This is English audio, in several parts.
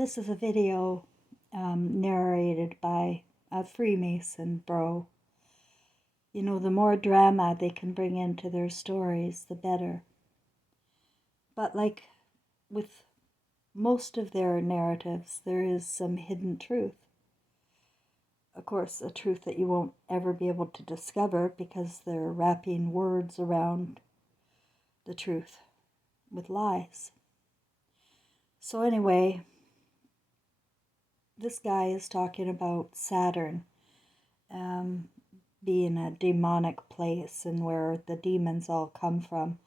This is a video narrated by a Freemason bro. You know, the more drama they can bring into their stories, the better. But like with most of their narratives, there is some hidden truth. Of course, a truth that you won't ever be able to discover because they're wrapping words around the truth with lies. So anyway, this guy is talking about Saturn being a demonic place and where the demons all come from.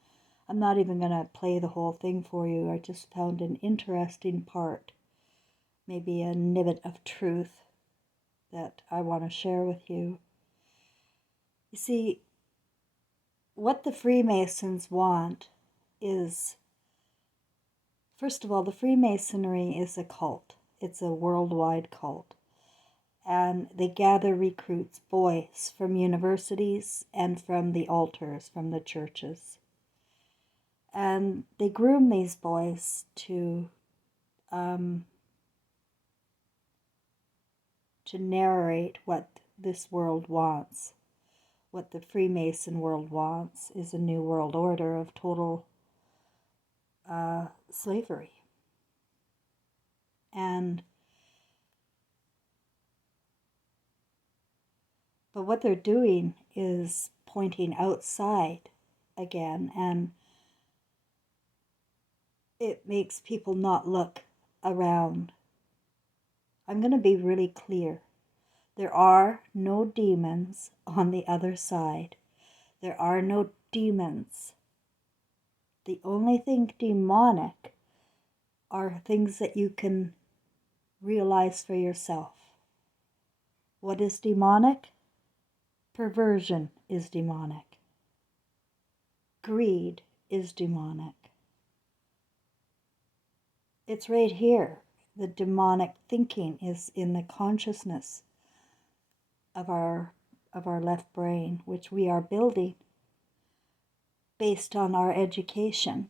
I'm not even going to play the whole thing for you. I just found an interesting part, maybe a nugget of truth that I want to share with you. You see, what the Freemasons want is, first of all, the Freemasonry is a cult. It's a worldwide cult. And they gather recruits, boys, from universities and from the altars, from the churches. And they groom these boys to narrate what this world wants. What the Freemason world wants is a new world order of total slavery. But what they're doing is pointing outside again, and it makes people not look around. I'm going to be really clear. There are no demons on the other side. There are no demons. The only thing demonic are things that you can realize for yourself. What is demonic? Perversion is demonic. Greed is demonic. It's right here. The demonic thinking is in the consciousness of our left brain, which we are building based on our education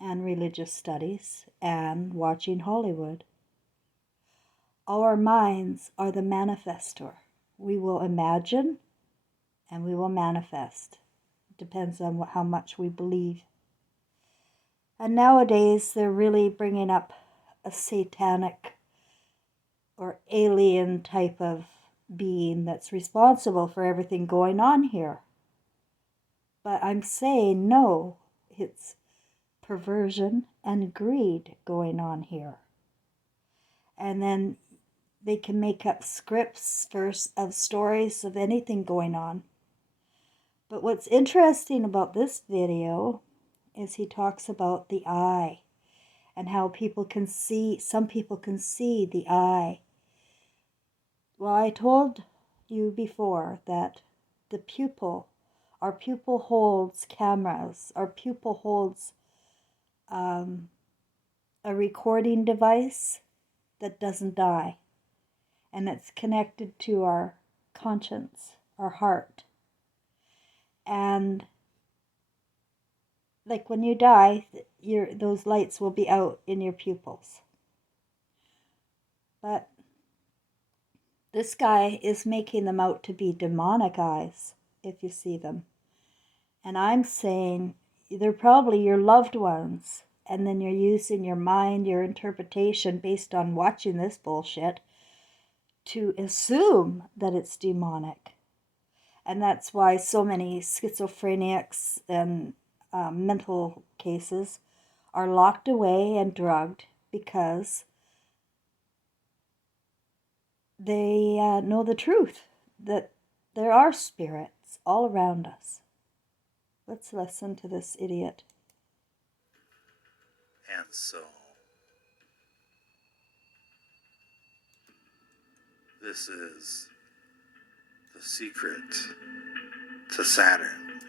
and religious studies and watching Hollywood. Our minds are the manifestor. We will imagine and we will manifest. It depends on how much we believe. And nowadays they're really bringing up a satanic or alien type of being that's responsible for everything going on here. But I'm saying no, it's perversion and greed going on here. And then they can make up scripts of stories of anything going on. But what's interesting about this video is he talks about the eye and how some people can see the eye. Well, I told you before that our pupil holds cameras, our pupil holds a recording device that doesn't die. And it's connected to our conscience, our heart. And like when you die, those lights will be out in your pupils. But this guy is making them out to be demonic eyes, if you see them. And I'm saying they're probably your loved ones. And then you're using your mind, your interpretation based on watching this bullshit to assume that it's demonic. And that's why so many schizophrenics and mental cases are locked away and drugged, because they know the truth, that there are spirits all around us. Let's listen to this idiot. And so, this is the secret to Saturn.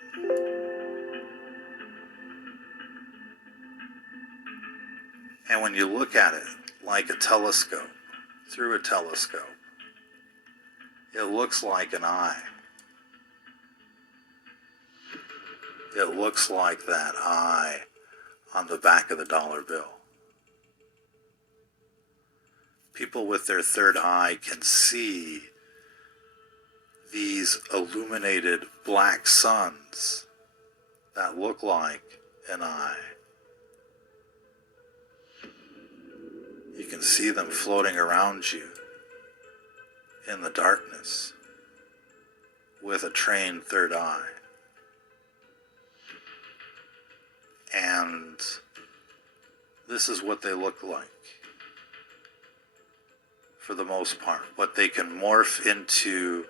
And when you look at it like a telescope, through a telescope, it looks like an eye. It looks like that eye on the back of the dollar bill. People with their third eye can see these illuminated black suns that look like an eye. You can see them floating around you in the darkness with a trained third eye. And this is what they look like for the most part, but they can morph into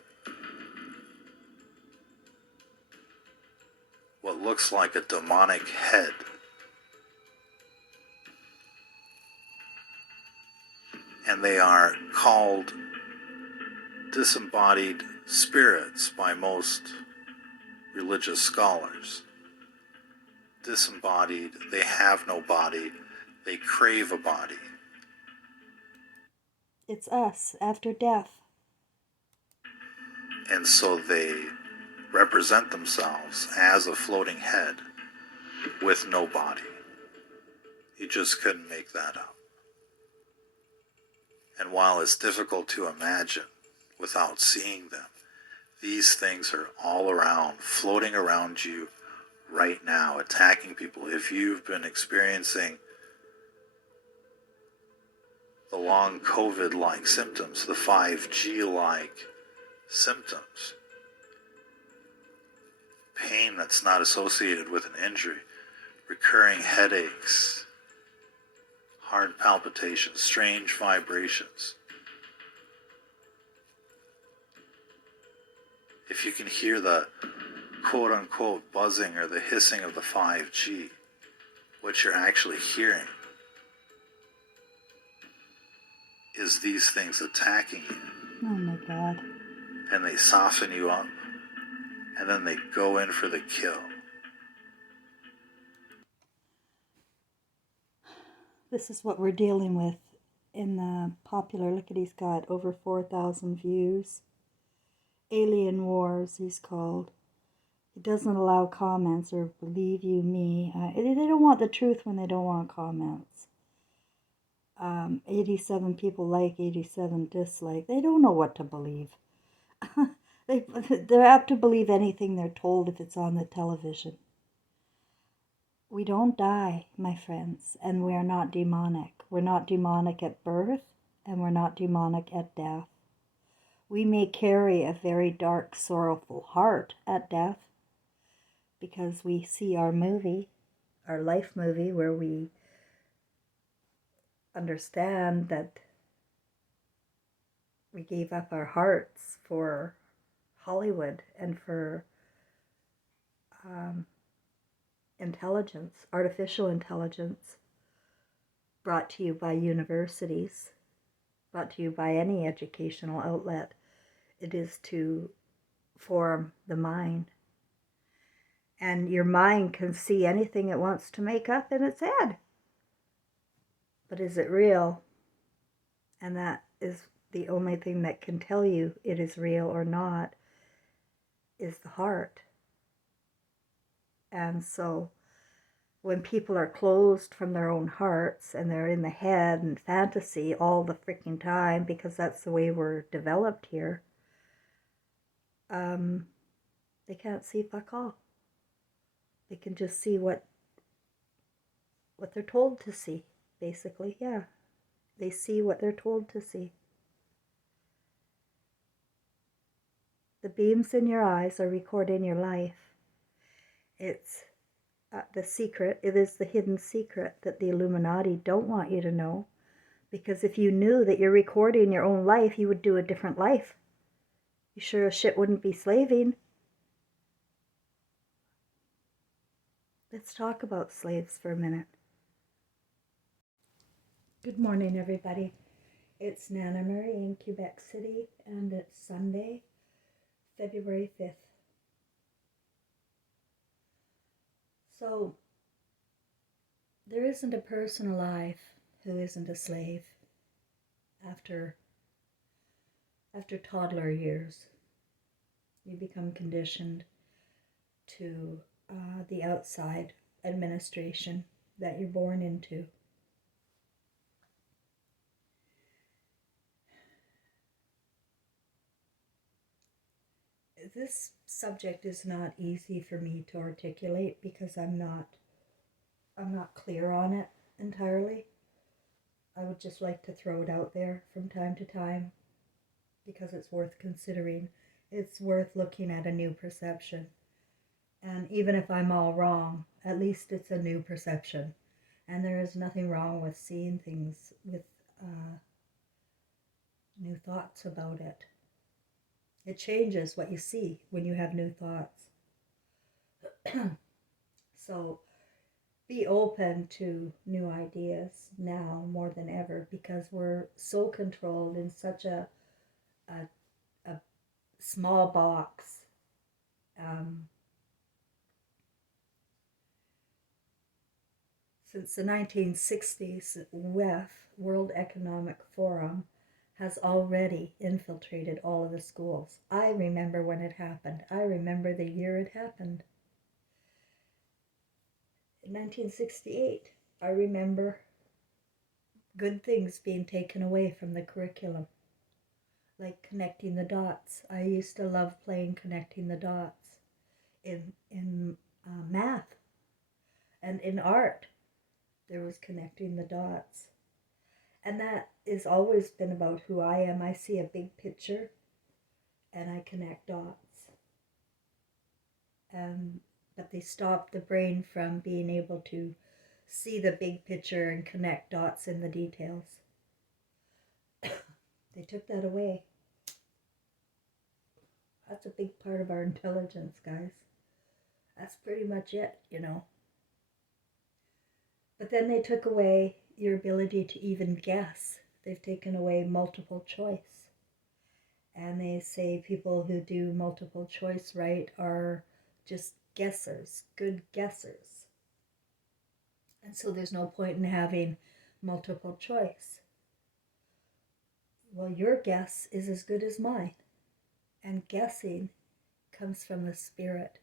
what looks like a demonic head. And they are called disembodied spirits by most religious scholars. Disembodied, they have no body, they crave a body. It's us after death. And so they represent themselves as a floating head with no body. You just couldn't make that up. And while it's difficult to imagine without seeing them, these things are all around, floating around you right now, attacking people. If you've been experiencing the long COVID-like symptoms, the 5G-like symptoms, pain that's not associated with an injury, recurring headaches, hard palpitations, strange vibrations. If you can hear the quote-unquote buzzing or the hissing of the 5G, what you're actually hearing is these things attacking you. Oh my God. And they soften you up, and then they go in for the kill. This is what we're dealing with in the popular, look at, he's got over 4,000 views. Alien Wars, he's called. He doesn't allow comments or believe you me. They don't want the truth when they don't want comments. 87 people like, 87 dislike. They don't know what to believe. They're apt to believe anything they're told if it's on the television. We don't die, my friends, and we are not demonic. We're not demonic at birth, and we're not demonic at death. We may carry a very dark, sorrowful heart at death because we see our movie, our life movie, where we understand that we gave up our hearts for Hollywood and for intelligence, artificial intelligence, brought to you by universities, brought to you by any educational outlet. It is to form the mind. And your mind can see anything it wants to make up in its head. But is it real? And that is the only thing that can tell you it is real or not, is the heart. And so when people are closed from their own hearts and they're in the head and fantasy all the freaking time, because that's the way we're developed here, they can't see fuck all. They can just see what they're told to see, basically. Yeah, they see what they're told to see. The beams in your eyes are recording your life. It's the secret. It is the hidden secret that the Illuminati don't want you to know. Because if you knew that you're recording your own life, you would do a different life. You sure as shit wouldn't be slaving. Let's talk about slaves for a minute. Good morning, everybody. It's Nana Murray in Quebec City, and it's Sunday, February 5th. So, there isn't a person alive who isn't a slave after toddler years. You become conditioned to the outside administration that you're born into. This subject is not easy for me to articulate because I'm not clear on it entirely. I would just like to throw it out there from time to time because it's worth considering. It's worth looking at a new perception. And even if I'm all wrong, at least it's a new perception. And there is nothing wrong with seeing things with new thoughts about it. It changes what you see when you have new thoughts. So be open to new ideas now more than ever because we're so controlled in such a small box. Since the 1960s, World Economic Forum, has already infiltrated all of the schools. I remember when it happened. I remember the year it happened. In 1968, I remember good things being taken away from the curriculum, like connecting the dots. I used to love playing connecting the dots in math and in art. There was connecting the dots. And that has always been about who I am. I see a big picture and I connect dots. But they stopped the brain from being able to see the big picture and connect dots in the details. They took that away. That's a big part of our intelligence, guys. That's pretty much it, you know. But then they took away your ability to even guess. They've taken away multiple choice. And they say people who do multiple choice right are just guessers, good guessers. And so there's no point in having multiple choice. Well, your guess is as good as mine. And guessing comes from the spirit.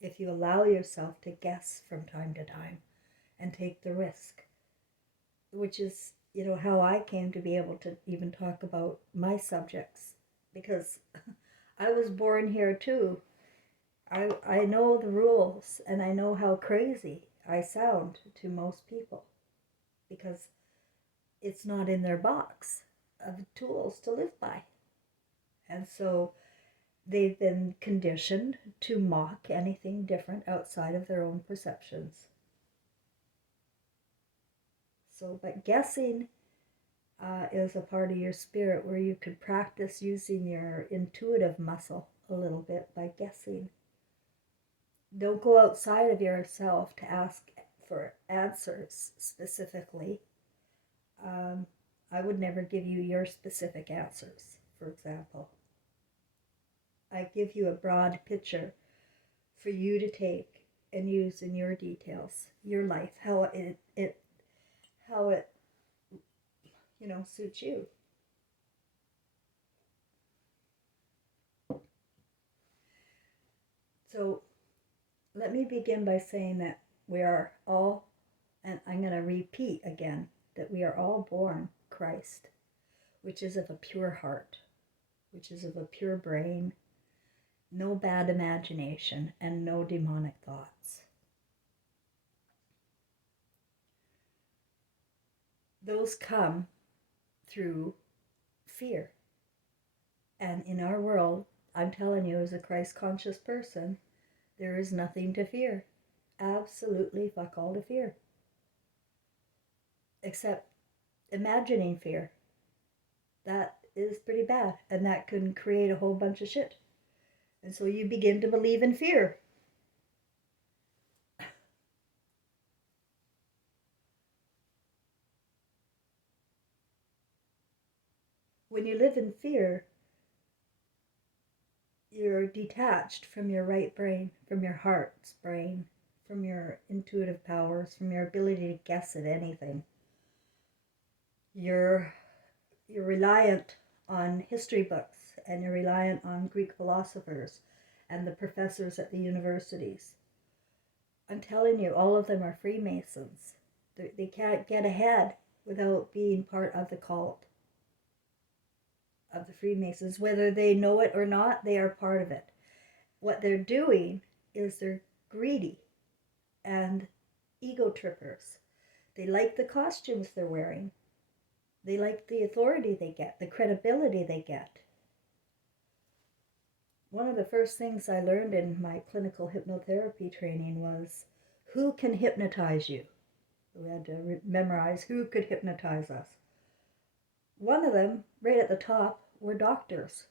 If you allow yourself to guess from time to time and take the risk, which is, you know, how I came to be able to even talk about my subjects, because I was born here too. I know the rules and I know how crazy I sound to most people because it's not in their box of tools to live by. And so they've been conditioned to mock anything different outside of their own perceptions. So, but guessing is a part of your spirit where you could practice using your intuitive muscle a little bit by guessing. Don't go outside of yourself to ask for answers specifically. I would never give you your specific answers, for example. I give you a broad picture for you to take and use in your details, your life, how it suits you. So let me begin by saying that we are all, and I'm going to repeat again, that we are all born Christ, which is of a pure heart, which is of a pure brain, no bad imagination, and no demonic thoughts. Those come through fear. And in our world, I'm telling you, as a Christ conscious person, there is nothing to fear. Absolutely fuck all to fear. Except imagining fear. That is pretty bad. And that can create a whole bunch of shit. And so you begin to believe in fear. When you live in fear, you're detached from your right brain, from your heart's brain, from your intuitive powers, from your ability to guess at anything. You're reliant on history books and you're reliant on Greek philosophers and the professors at the universities. I'm telling you, all of them are Freemasons. They can't get ahead without being part of the cult. of the Freemasons. Whether they know it or not, they are part of it. What they're doing is they're greedy and ego trippers. They like the costumes they're wearing. They like the authority they get, the credibility they get. One of the first things I learned in my clinical hypnotherapy training was who can hypnotize you? We had to memorize who could hypnotize us. One of them, right at the top, were doctors.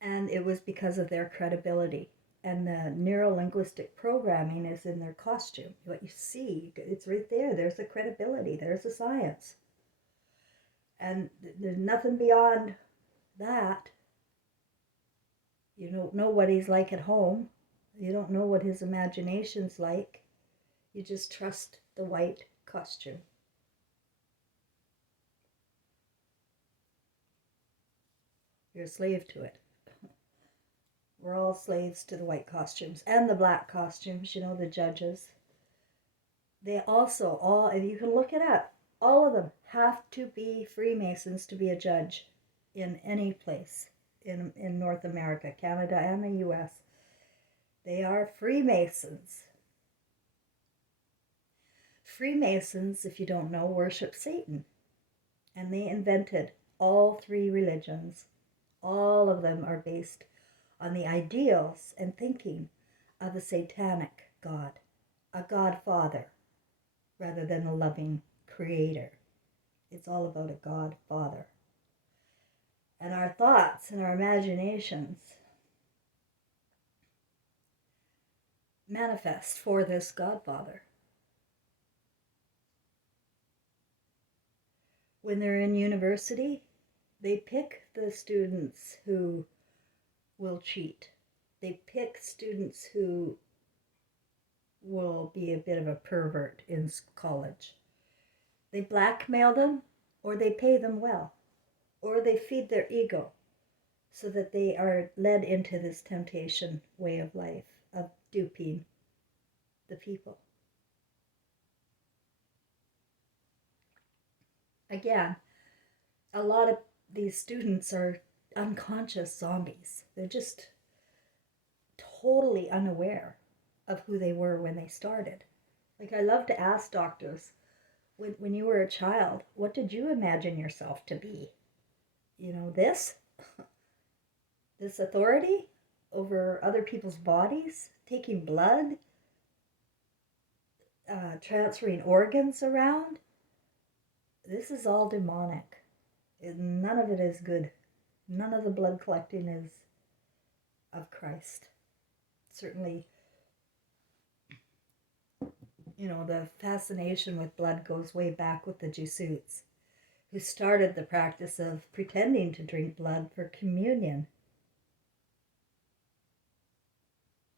And it was because of their credibility. And the neuro-linguistic programming is in their costume. What you see, it's right there. There's the credibility. There's the science. And there's nothing beyond that. You don't know what he's like at home. You don't know what his imagination's like. You just trust the white costume. You're a slave to it. We're all slaves to the white costumes and the black costumes, the judges. They also all, and you can look it up, all of them have to be Freemasons to be a judge in any place in North America, Canada, and the US. They are Freemasons. Freemasons, if you don't know, worship Satan. And they invented all three religions. All of them are based on the ideals and thinking of a satanic God, a Godfather, rather than a loving Creator. It's all about a Godfather. And our thoughts and our imaginations manifest for this Godfather. When they're in university, they pick the students who will cheat. They pick students who will be a bit of a pervert in college. They blackmail them, or they pay them well, or they feed their ego so that they are led into this temptation way of life of duping the people. Again, a lot of these students are unconscious zombies. They're just totally unaware of who they were when they started. Like, I love to ask doctors, when you were a child, what did you imagine yourself to be? This authority over other people's bodies, taking blood, transferring organs around. This is all demonic. None of it is good. None of the blood collecting is of Christ. Certainly, the fascination with blood goes way back with the Jesuits, who started the practice of pretending to drink blood for communion.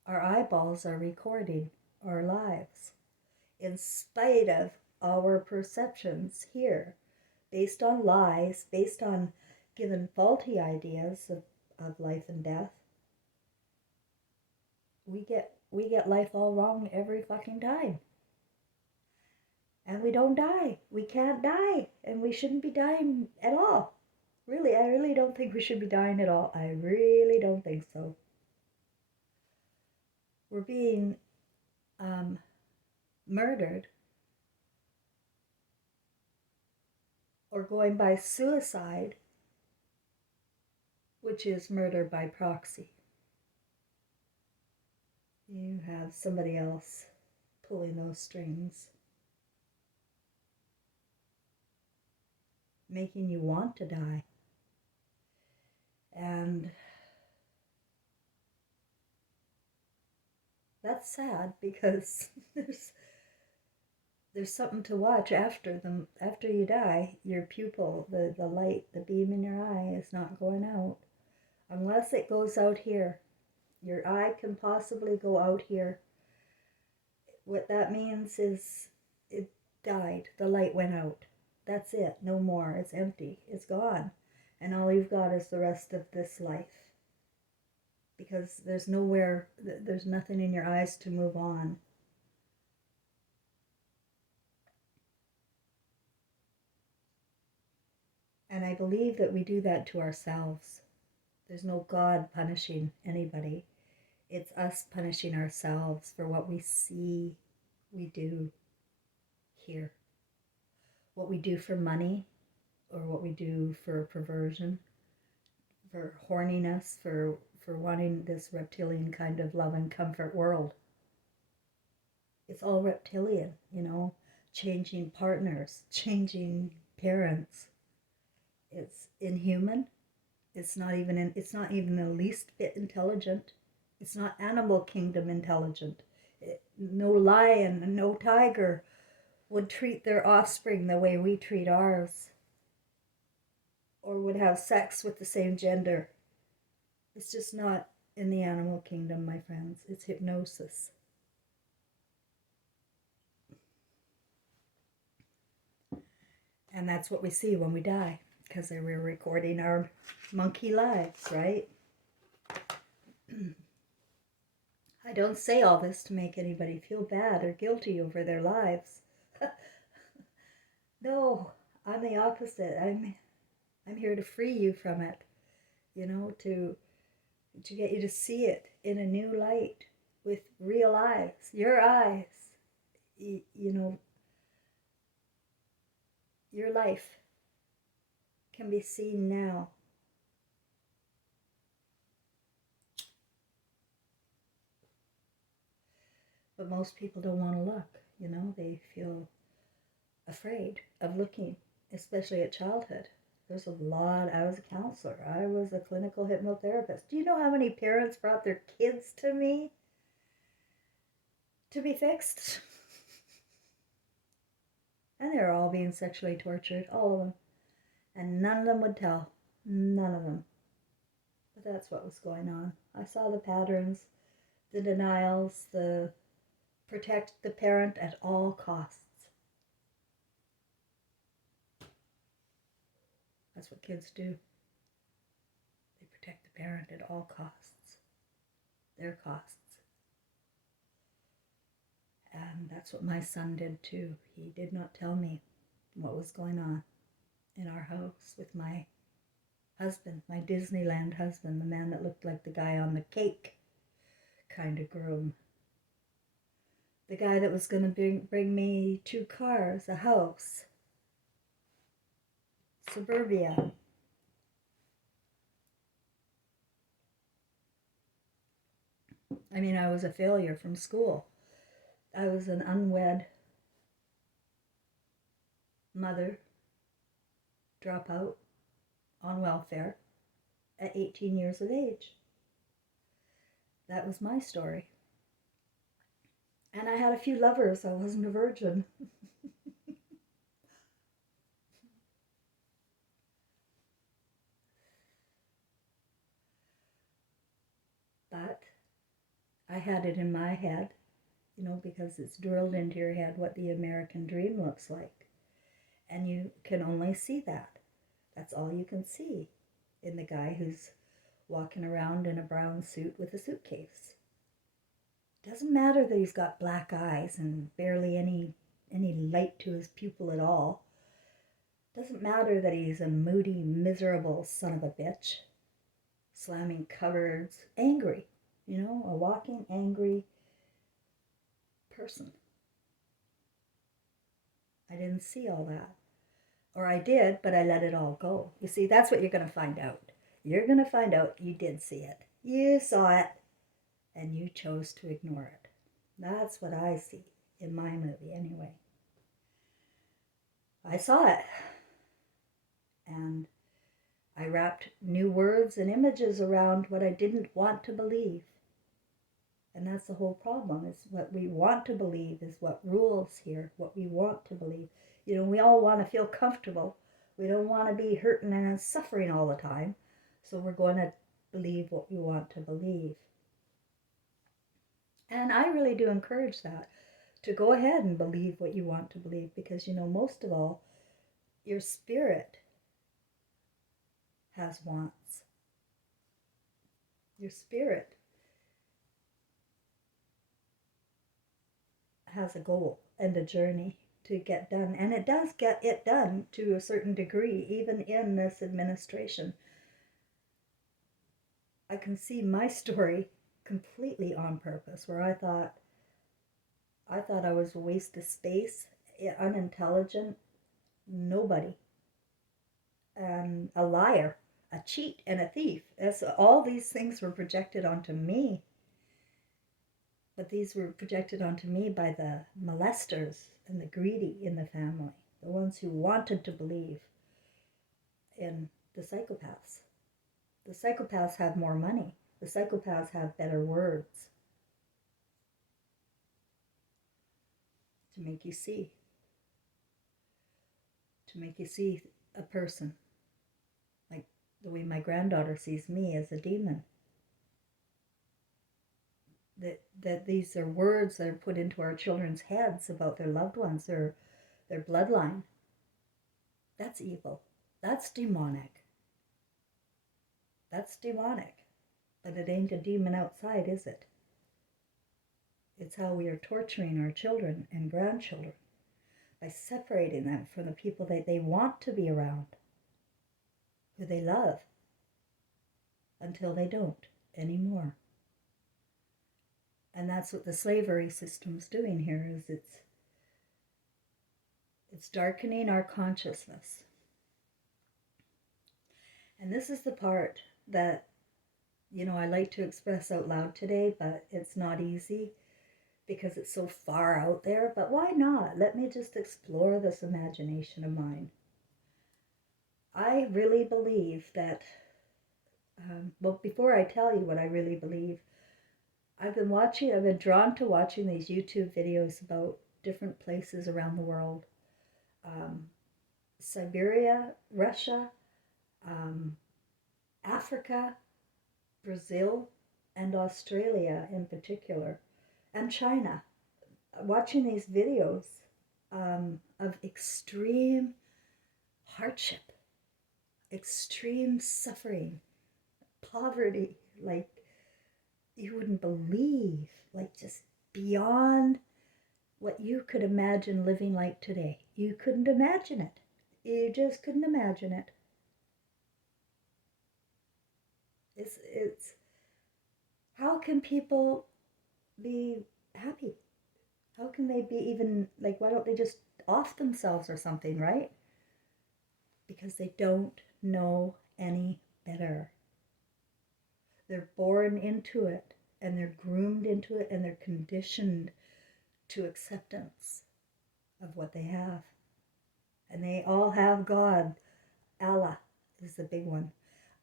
Our eyeballs are recording our lives, in spite of our perceptions here, based on lies, based on given faulty ideas of life and death. We get life all wrong every fucking time. And we don't die. We can't die. And we shouldn't be dying at all. Really, I really don't think we should be dying at all. I really don't think so. We're being murdered or going by suicide, which is murder by proxy. You have somebody else pulling those strings, making you want to die. And that's sad, because there's something to watch after you die. Your pupil, the light, the beam in your eye is not going out unless it goes out here. Your eye can possibly go out here. What that means is it died. The light went out. That's it. No more. It's empty. It's gone. And all you've got is the rest of this life. Because there's nothing in your eyes to move on. And I believe that we do that to ourselves. There's no God punishing anybody. It's us punishing ourselves for what we see we do here. What we do for money, or what we do for perversion, for horniness, for wanting this reptilian kind of love and comfort world. It's all reptilian, changing partners, changing parents. It's inhuman. It's not even the least bit intelligent. It's not animal kingdom intelligent. No lion and no tiger would treat their offspring the way we treat ours, or would have sex with the same gender. It's just not in the animal kingdom, my friends. It's hypnosis. And that's what we see when we die, because they were recording our monkey lives, right? I don't say all this to make anybody feel bad or guilty over their lives. No, I'm the opposite. I'm here to free you from it, to get you to see it in a new light with real eyes, your eyes. Your life can be seen now. But most people don't want to look, they feel afraid of looking, especially at childhood. There's a lot. I was a counselor. I was a clinical hypnotherapist. Do you know how many parents brought their kids to me to be fixed? And they were all being sexually tortured, all of them. And none of them would tell. None of them. But that's what was going on. I saw the patterns, the denials, the protect the parent at all costs. That's what kids do. They protect the parent at all costs. Their costs. And that's what my son did too. He did not tell me what was going on in our house with my husband, my Disneyland husband, the man that looked like the guy on the cake kind of groom. The guy that was going to bring me 2 cars, a house, suburbia. I mean, I was a failure from school. I was an unwed mother, dropout, on welfare, at 18 years of age. That was my story. And I had a few lovers. I wasn't a virgin. But I had it in my head, because it's drilled into your head what the American dream looks like. And you can only see that. That's all you can see in the guy who's walking around in a brown suit with a suitcase. Doesn't matter that he's got black eyes and barely any light to his pupil at all. Doesn't matter that he's a moody, miserable son of a bitch, slamming cupboards, angry, a walking angry person. I didn't see all that. Or I did, but I let it all go. You see, that's what you're going to find out. You're going to find out you did see it. You saw it, and you chose to ignore it. That's what I see in my movie, anyway. I saw it, and I wrapped new words and images around what I didn't want to believe. And that's the whole problem, is what we want to believe is what rules here, what we want to believe. We all want to feel comfortable. We don't want to be hurting and suffering all the time. So we're going to believe what we want to believe. And I really do encourage that, to go ahead and believe what you want to believe, because, most of all, your spirit has wants. Your spirit has a goal and a journey to get done. And it does get it done to a certain degree, even in this administration. I can see my story completely on purpose, where I thought I was a waste of space, unintelligent, nobody, a liar, a cheat, and a thief. All these things were projected onto me. But these were projected onto me by the molesters and the greedy in the family, the ones who wanted to believe in the psychopaths. The psychopaths have more money. The psychopaths have better words to make you see. To make you see a person. Like the way my granddaughter sees me as a demon. That these are words that are put into our children's heads about their loved ones, their bloodline. That's evil. That's demonic. That's demonic. But it ain't a demon outside, is it? It's how we are torturing our children and grandchildren by separating them from the people that they want to be around, who they love, until they don't anymore. And that's what the slavery system's doing here, is it's darkening our consciousness. And this is the part that, I like to express out loud today, but it's not easy because it's so far out there. But why not? Let me just explore this imagination of mine. I really believe that, well, before I tell you what I really believe, I've been drawn to watching these YouTube videos about different places around the world. Siberia, Russia, Africa, Brazil, and Australia in particular, and China. Watching these videos of extreme hardship, extreme suffering, poverty, like you wouldn't believe, like just beyond what you could imagine living like today. You couldn't imagine it. You just couldn't imagine it. It's how can people be happy? How can they be even, like, why don't they just off themselves or something, right? Because they don't know any better. They're born into it, and they're groomed into it, and they're conditioned to acceptance of what they have. And they all have God. Allah is the big one.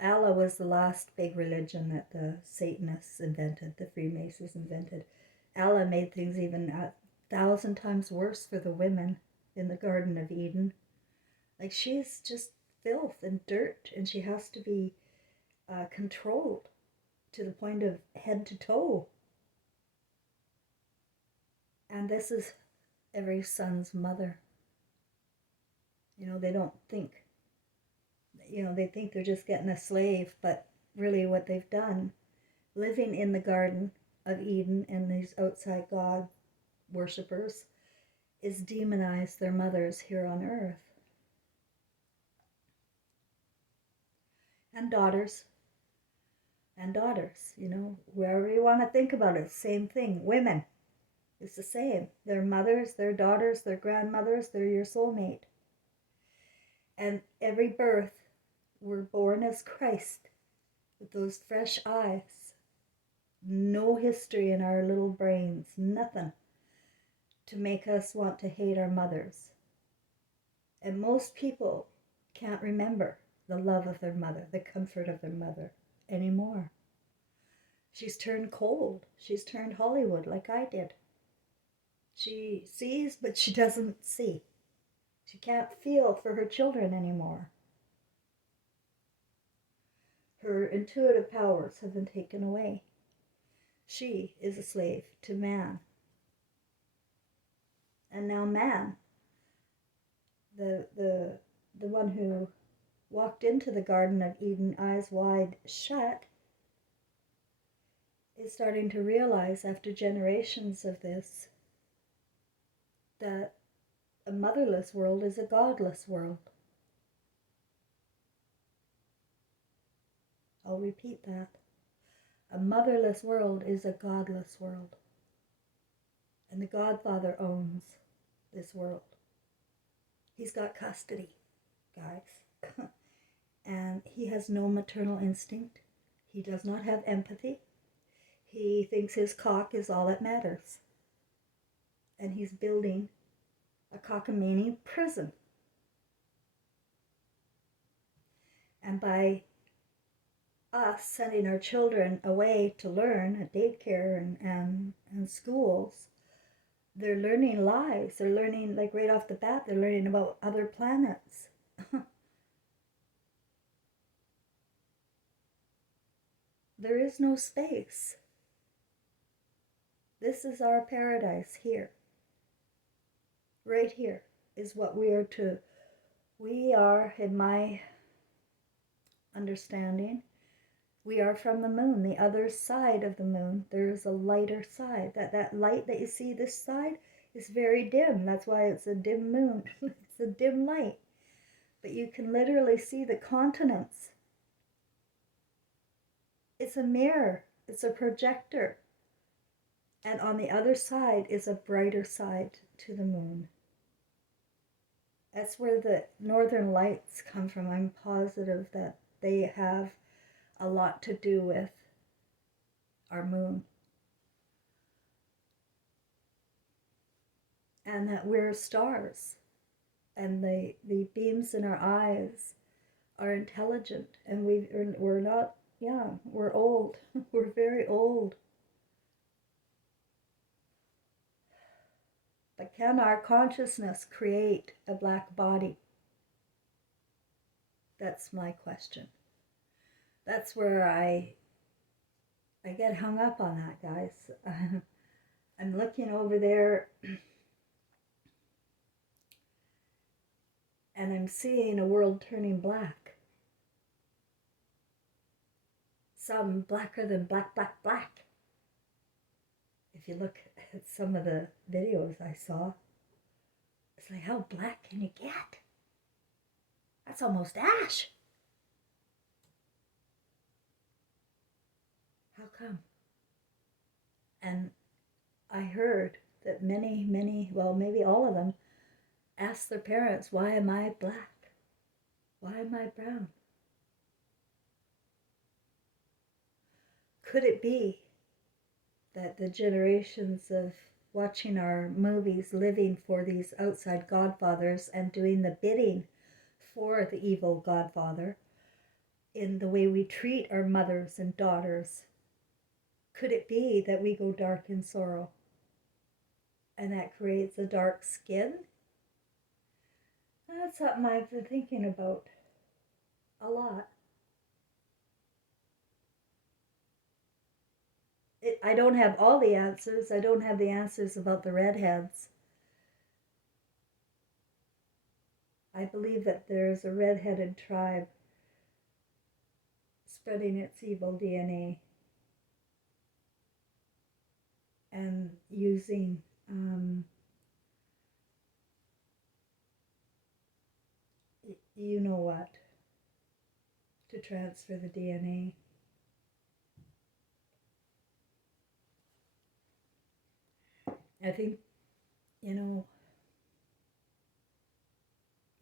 Allah was the last big religion that the Satanists invented, the Freemasons invented. Allah made things even 1,000 times worse for the women in the Garden of Eden. Like, she's just filth and dirt, and she has to be controlled to the point of head to toe. And this is every son's mother. They don't think. They think they're just getting a slave, but really what they've done, living in the Garden of Eden and these outside God worshippers, is demonize their mothers here on earth. And daughters. Wherever you want to think about it, same thing. Women, it's the same. Their mothers, their daughters, their grandmothers, they're your soulmate. And every birth, we're born as Christ with those fresh eyes. No history in our little brains, nothing to make us want to hate our mothers. And most people can't remember the love of their mother, the comfort of their mother anymore. She's turned cold. She's turned Hollywood like I did. She sees, but she doesn't see. She can't feel for her children anymore. Her intuitive powers have been taken away. She is a slave to man. And now man, the one who walked into the Garden of Eden eyes wide shut, is starting to realize after generations of this that A motherless world is a godless world. I'll repeat that. A motherless world is a godless world. And the Godfather owns this world. He's got custody, guys. And he has no maternal instinct. He does not have empathy. He thinks his cock is all that matters. And he's building a cockamamie prison. And by us sending our children away to learn at daycare and schools, they're learning lies. They're learning, like right off the bat, they're learning about other planets. There is no space. This is our paradise here. Right here is what we are to. We are, in my understanding, we are from the moon, the other side of the moon. There is a lighter side. That light that you see this side is very dim. That's why it's a dim moon. It's a dim light. But you can literally see the continents. It's a mirror. It's a projector. And on the other side is a brighter side to the moon. That's where the northern lights come from. I'm positive that they have a lot to do with our moon. And that we're stars. And the beams in our eyes are intelligent. And we're not young. We're old. We're very old. But can our consciousness create a black body? That's my question. That's where I get hung up on that, guys. I'm looking over there and I'm seeing a world turning black. Some blacker than black, black, black. If you look at some of the videos I saw, it's like, how black can you get? That's almost ash. How come? And I heard that many, well, maybe all of them asked their parents, why am I black? Why am I brown? Could it be that the generations of watching our movies, living for these outside godfathers and doing the bidding for the evil godfather in the way we treat our mothers and daughters, could it be that we go dark in sorrow and that creates a dark skin? That's something I've been thinking about a lot. I don't have all the answers. I don't have the answers about the redheads. I believe that there's a redheaded tribe spreading its evil DNA and using you know what, to transfer the DNA. I think,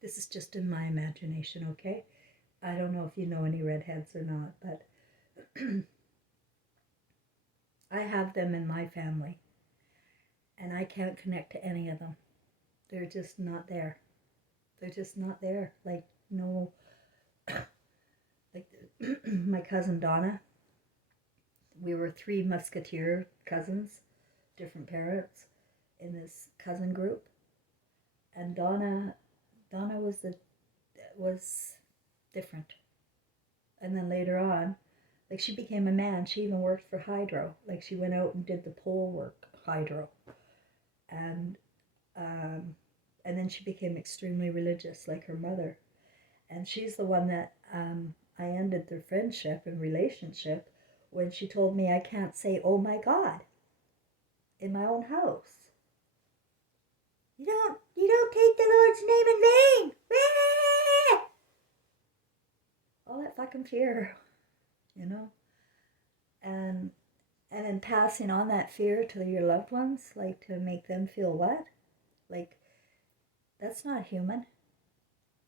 this is just in my imagination, okay? I don't know if you know any redheads or not, but I have them in my family, and I can't connect to any of them. They're just not there. They're just not there. Like, no, like my cousin Donna, we were 3 musketeer cousins, different parents, in this cousin group, and Donna was different. And then later on, like, she became a man. She even worked for hydro. Like, she went out and did the pole work, hydro, and then she became extremely religious, like her mother. And she's the one that I ended their friendship and relationship when she told me I can't say, "Oh my God," in my own house. You don't take the Lord's name in vain. All that fucking fear, you know? And in passing on that fear to your loved ones, like to make them feel what? Like, that's not human.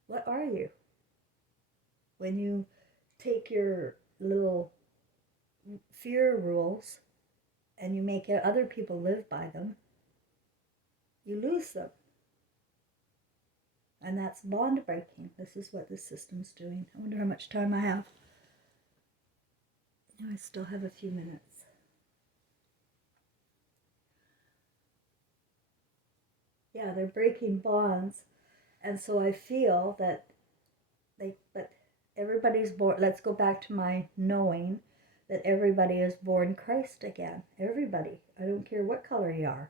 What are you? When you take your little fear rules and you make other people live by them, you lose them. And that's bond breaking. This is what this system's doing. I wonder how much time I have. I still have a few minutes. Yeah, they're breaking bonds. And so I feel that but everybody's born, let's go back to my knowing that everybody is born Christ again. Everybody. I don't care what color you are.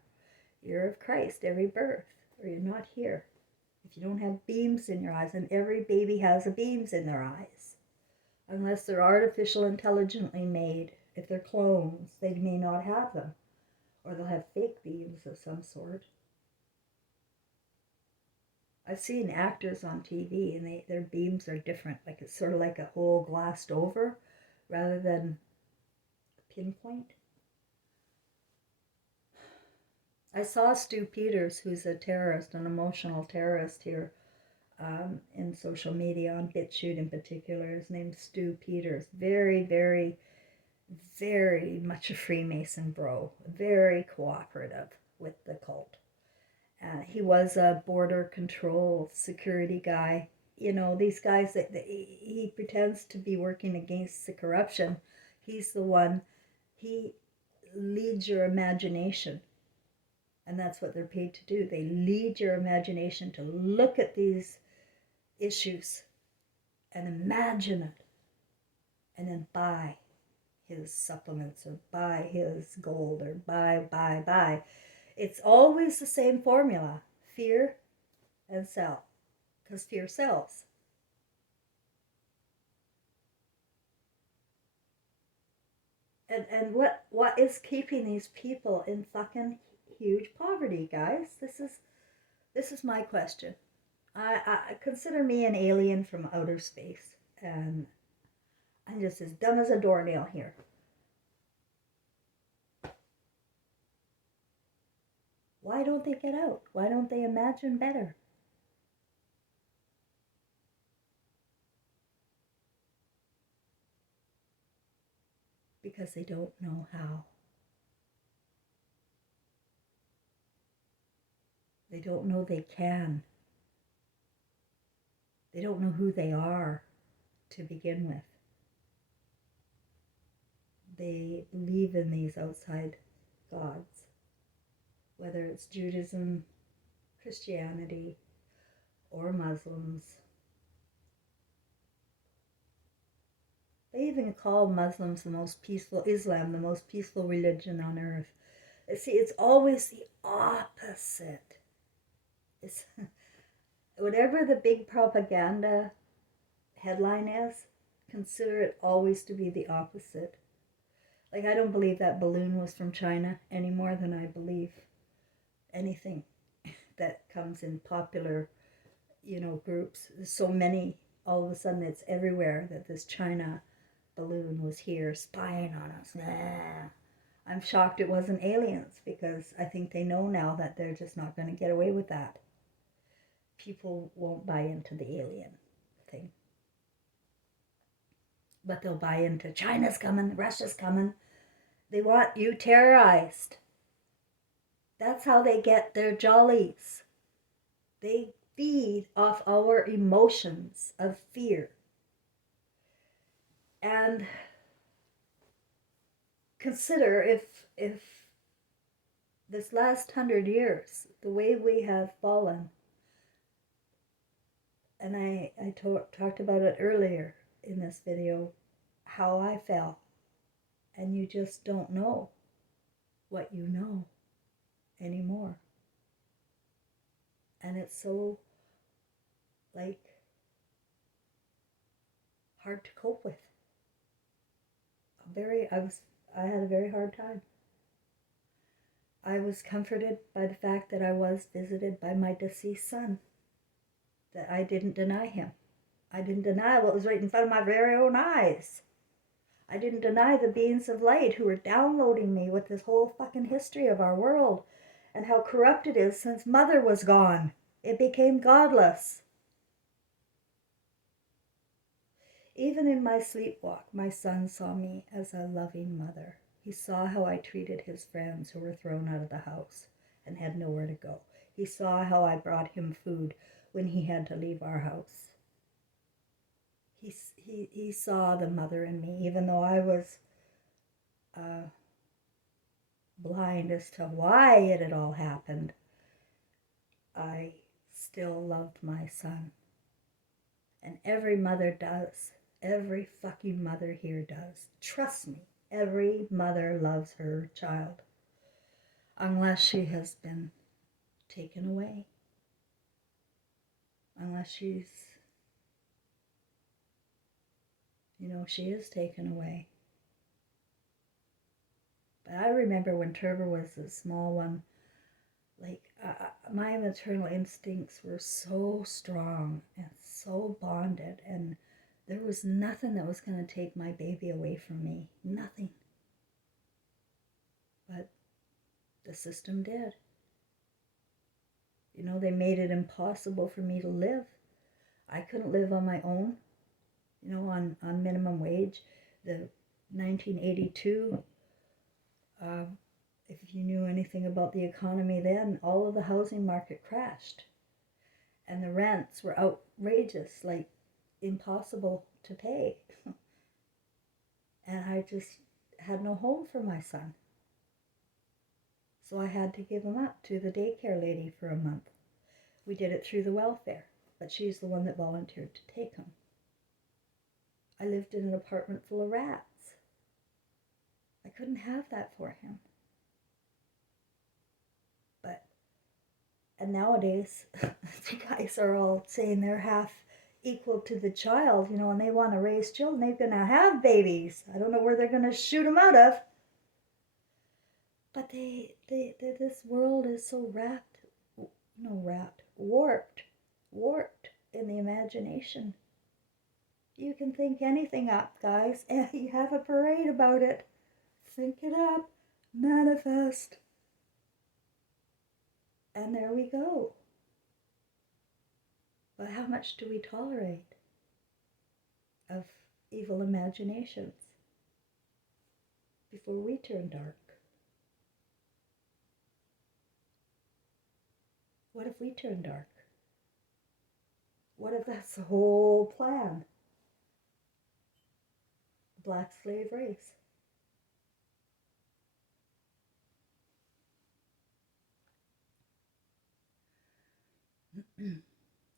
You're of Christ every birth, or you're not here. If you don't have beams in your eyes, and every baby has beams in their eyes, unless they're artificial intelligently made. If they're clones, they may not have them, or they'll have fake beams of some sort. I've seen actors on TV and their beams are different, like it's sort of like a hole glassed over rather than a pinpoint. I saw Stu Peters, who's a terrorist, an emotional terrorist here in social media, on BitChute in particular. His name's Stu Peters. Very, very, very much a Freemason bro. Very cooperative with the cult. He was a border control security guy. You know, these guys that he pretends to be working against the corruption. He's the one, he leads your imagination. And that's what they're paid to do. They lead your imagination to look at these issues and imagine it, and then buy his supplements or buy his gold or buy. It's always the same formula: fear and sell, because fear sells. And what is keeping these people in fucking huge poverty, guys? This is my question. I consider me an alien from outer space, and I'm just as dumb as a doornail here. Why don't they get out? Why don't they imagine better? Because they don't know how. They don't know they can. They don't know who they are to begin with. They believe in these outside gods, whether it's Judaism, Christianity, or Muslims. They even call Muslims the most peaceful, Islam the most peaceful religion on earth. See, it's always the opposite. It's whatever the big propaganda headline is, consider it always to be the opposite. Like, I don't believe that balloon was from China any more than I believe anything that comes in popular, groups. There's so many, all of a sudden it's everywhere that this China balloon was here spying on us. Nah. I'm shocked it wasn't aliens, because I think they know now that they're just not going to get away with that. People won't buy into the alien thing. But they'll buy into China's coming, Russia's coming. They want you terrorized. That's how they get their jollies. They feed off our emotions of fear. And consider if this last 100 years, the way we have fallen, and I talked about it earlier in this video, how I fell, and you just don't know what you know anymore. And it's so, like, hard to cope with. I had a very hard time. I was comforted by the fact that I was visited by my deceased son, that I didn't deny him. I didn't deny what was right in front of my very own eyes. I didn't deny the beings of light who were downloading me with this whole fucking history of our world and how corrupt it is since Mother was gone. It became godless. Even in my sleepwalk, my son saw me as a loving mother. He saw how I treated his friends who were thrown out of the house and had nowhere to go. He saw how I brought him food when he had to leave our house. He saw the mother in me, even though I was blind as to why it had all happened. I still loved my son. And every mother does. Every fucking mother here does. Trust me, every mother loves her child. Unless she has been taken away. Unless she's, she is taken away. But I remember when Trevor was a small one, my maternal instincts were so strong and so bonded, and there was nothing that was going to take my baby away from me. Nothing. But the system did. They made it impossible for me to live. I couldn't live on my own, on minimum wage. The 1982, if you knew anything about the economy then, all of the housing market crashed. And the rents were outrageous, like impossible to pay. And I just had no home for my son. So I had to give him up to the daycare lady for a month. We did it through the welfare, but she's the one that volunteered to take him. I lived in an apartment full of rats. I couldn't have that for him. And nowadays, the guys are all saying they're half equal to the child, and they want to raise children. They're going to have babies. I don't know where they're going to shoot them out of. But this world is so warped in the imagination. You can think anything up, guys, and you have a parade about it. Think it up, manifest. And there we go. But how much do we tolerate of evil imaginations before we turn dark? What if we turn dark? What if that's the whole plan? The black slave race.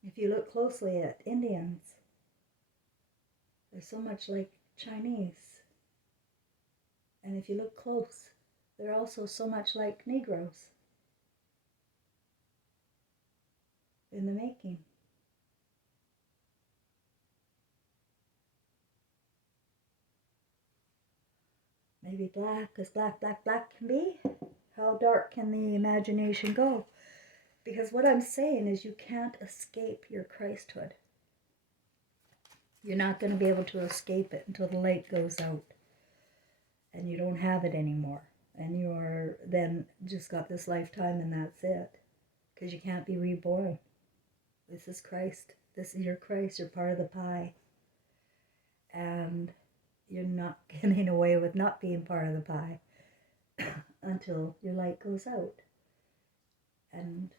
If you look closely at Indians, they're so much like Chinese. And if you look close, they're also so much like Negroes in the making. Maybe black as black can be. How dark can the imagination go? Because what I'm saying is you can't escape your Christhood. You're not going to be able to escape it until the light goes out and you don't have it anymore. And you're then just got this lifetime and that's it. Because you can't be reborn. This is Christ. This is your Christ. You're part of the pie. And you're not getting away with not being part of the pie until your light goes out. And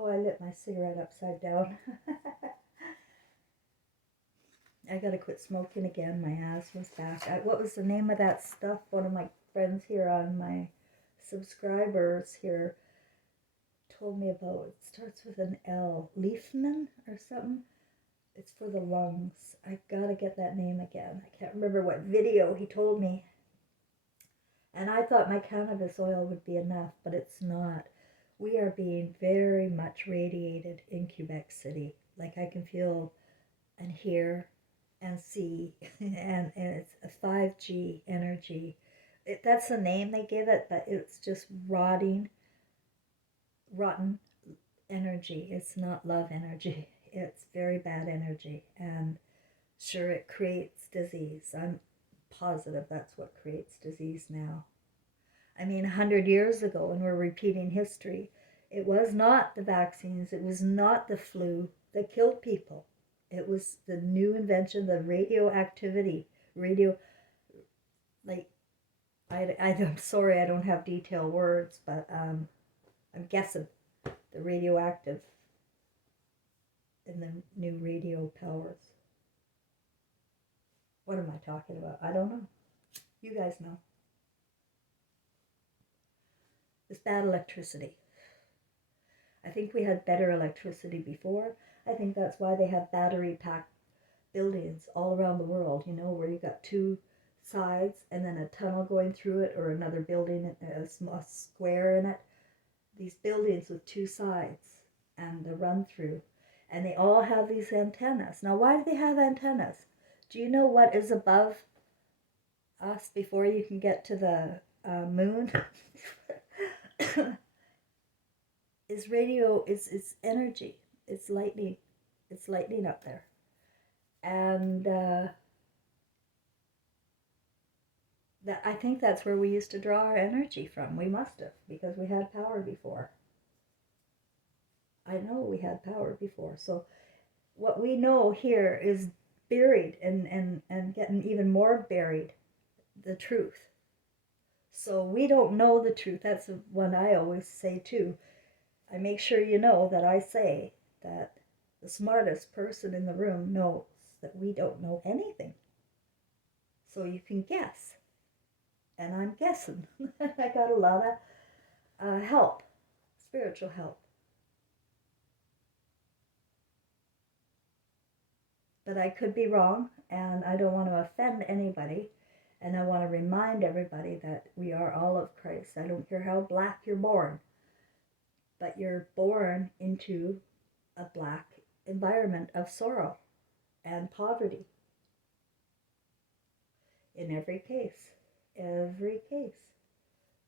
I lit my cigarette upside down. I gotta quit smoking again. My asthma's back. What was the name of that stuff? One of my friends here on my subscribers here told me about. It starts with an L. Leafman or something. It's for the lungs. I gotta get that name again. I can't remember what video he told me. And I thought my cannabis oil would be enough, but it's not. We are being very much radiated in Quebec City. Like I can feel and hear and see, and it's a 5G energy. That's the name they give it, but it's just rotten energy. It's not love energy. It's very bad energy, and sure, it creates disease. I'm positive that's what creates disease now. I mean, 100 years ago, when we're repeating history, it was not the vaccines, it was not the flu that killed people. It was the new invention, the radioactivity, radio, like, I'm sorry I don't have detailed words, but I'm guessing the radioactive and the new radio powers. What am I talking about? I don't know. You guys know. It's bad electricity. I think we had better electricity before. I think that's why they have battery packed buildings all around the world, you know, where you got two sides and then a tunnel going through it, or another building, a square in it. These buildings with two sides and the run through. And they all have these antennas. Now, why do they have antennas? Do you know what is above us before you can get to the moon? Is radio, is energy. It's lightning. It's lightning up there. And that, I think that's where we used to draw our energy from. We must have, because we had power before. I know we had power before. So what we know here is buried and getting even more buried, the truth. So we don't know the truth. That's what I always say too. I make sure you know that I say that the smartest person in the room knows that we don't know anything. So you can guess. And I'm guessing. I got a lot of help, spiritual help. But I could be wrong, and I don't want to offend anybody. And I want to remind everybody that we are all of Christ. I don't care how black you're born, but you're born into a black environment of sorrow and poverty. In every case. Every case.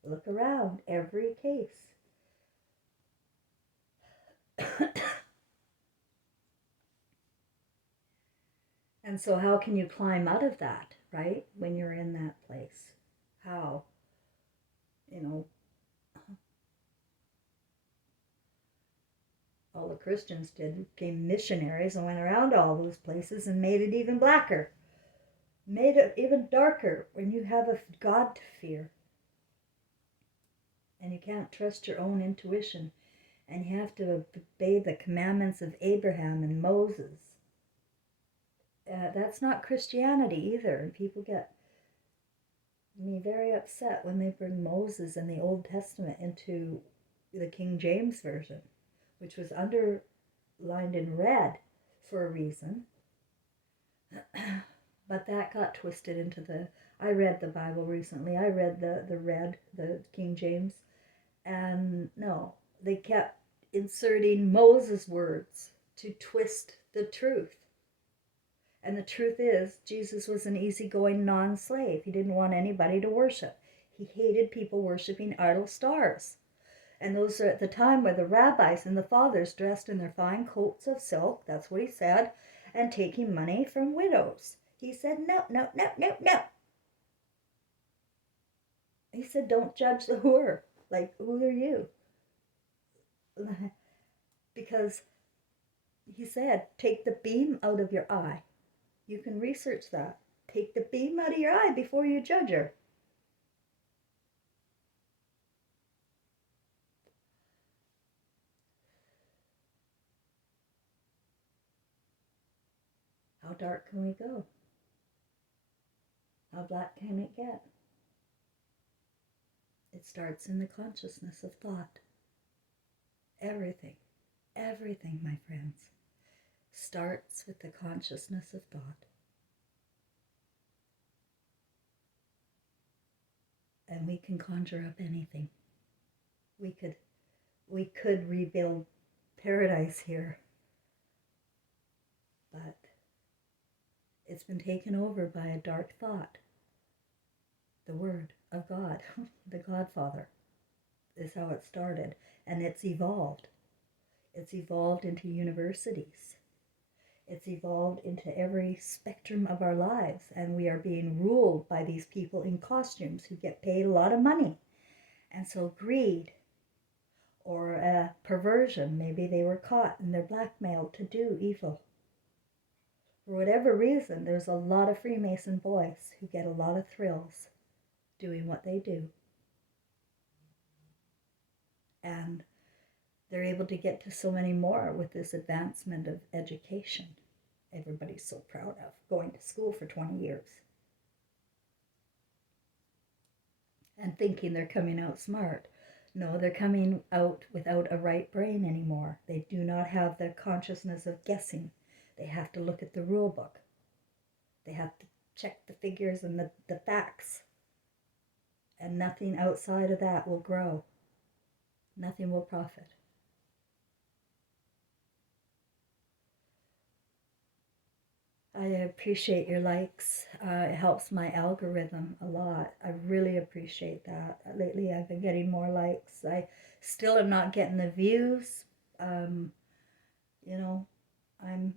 Look around. Every case. And so how can you climb out of that, right? When you're in that place. How? You know, all the Christians did became missionaries and went around all those places and made it even blacker. Made it even darker when you have a God to fear. And you can't trust your own intuition. And you have to obey the commandments of Abraham and Moses. That's not Christianity either. And people get me very upset when they bring Moses and the Old Testament into the King James Version, which was underlined in red for a reason. But that got twisted into the... I read the Bible recently. I read the red, the King James. And no, they kept inserting Moses' words to twist the truth. And the truth is, Jesus was an easygoing non-slave. He didn't want anybody to worship. He hated people worshiping idol stars. And those are at the time where the rabbis and the fathers dressed in their fine coats of silk, that's what he said, and taking money from widows. He said, no, no, no, no, no. He said, don't judge the whore. Like, who are you? Because he said, take the beam out of your eye. You can research that. Take the beam out of your eye before you judge her. How dark can we go? How black can it get? It starts in the consciousness of thought. Everything, everything, my friends, starts with the consciousness of thought. And we can conjure up anything. We could rebuild paradise here. But It's been taken over by a dark thought. The Word of God, the Godfather, is how it started. And it's evolved. It's evolved into universities. It's evolved into every spectrum of our lives. And we are being ruled by these people in costumes who get paid a lot of money. And so greed or a perversion, maybe they were caught and they're blackmailed to do evil. For whatever reason, there's a lot of Freemason boys who get a lot of thrills doing what they do. And they're able to get to so many more with this advancement of education. Everybody's so proud of going to school for 20 years and thinking they're coming out smart. No, they're coming out without a right brain anymore. They do not have the consciousness of guessing. They have to look at the rule book. They have to check the figures and the facts. And nothing outside of that will grow. Nothing will profit. I appreciate your likes. It helps my algorithm a lot. I really appreciate that. Lately, I've been getting more likes. I still am not getting the views. You know, I'm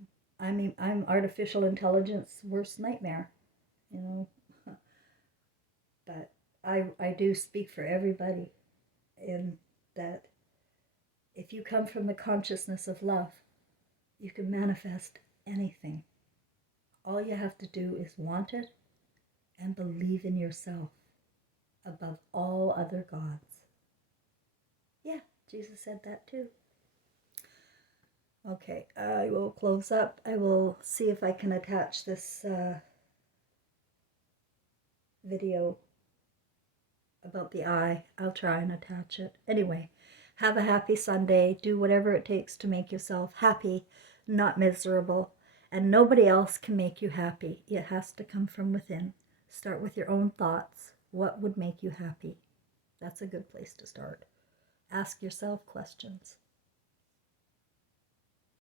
artificial intelligence worst nightmare. You know, but I do speak for everybody in that if you come from the consciousness of love, you can manifest anything. All you have to do is want it and believe in yourself above all other gods. Yeah, Jesus said that too. Okay, I will close up. I will see if I can attach this video about the eye. I'll try and attach it. Anyway, have a happy Sunday. Do whatever it takes to make yourself happy, not miserable. And nobody else can make you happy. It has to come from within. Start with your own thoughts. What would make you happy? That's a good place to start. Ask yourself questions.